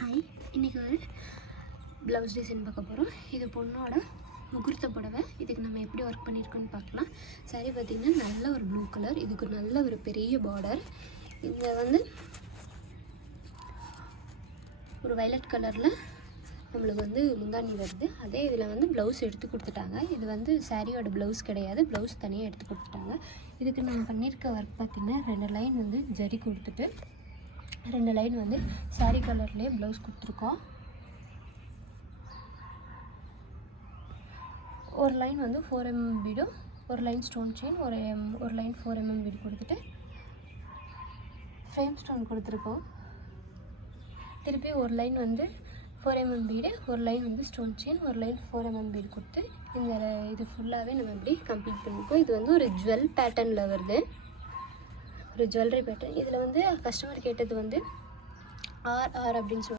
Hi, இன்றைக்கி ஒரு blouse design பார்க்க போகிறோம். இது பொண்ணோட முகூர்த்த புடவை. இதுக்கு நம்ம எப்படி ஒர்க் பண்ணியிருக்கோன்னு பார்க்கலாம். சாரி பார்த்திங்கன்னா நல்ல ஒரு ப்ளூ கலர், இதுக்கு நல்ல ஒரு பெரிய பார்டர். இங்கே வந்து ஒரு வயலட் கலரில் நம்மளுக்கு வந்து முந்தானி வருது. அதே இதில் வந்து ப்ளவுஸ் எடுத்து கொடுத்துட்டாங்க. இது வந்து சாரியோட ப்ளவுஸ் கிடையாது, ப்ளவுஸ் தனியாக எடுத்து கொடுத்துட்டாங்க. இதுக்கு நம்ம பண்ணியிருக்க ஒர்க் பார்த்திங்கன்னா 2 லைன் வந்து ஜரி கொடுத்துட்டு 2 லைன் வந்து சாரீ கலர்லேயே ப்ளவுஸ் கொடுத்துருக்கோம். ஒரு லைன் வந்து 4 mm பீடும், ஒரு லைன் ஸ்டோன் செயின், ஒரு லைன் 4 mm பீடு கொடுத்துட்டு ஃப்ரேம் ஸ்டோன் கொடுத்துருக்கோம். திருப்பி ஒரு லைன் வந்து 4 mm பீடு, ஒரு லைன் வந்து ஸ்டோன் செயின், ஒரு லைன் 4 mm பீடு கொடுத்து இது ஃபுல்லாகவே நம்ம இப்படி கம்ப்ளீட் பண்ணியிருக்கோம். இது வந்து ஒரு ஜுவல் பேட்டர்னில் வருது, ஒரு ஜுவல்லரி பேட்டர்ன். இதில் வந்து கஸ்டமர் கேட்டது வந்து ஆர் அப்படின்னு சொல்லி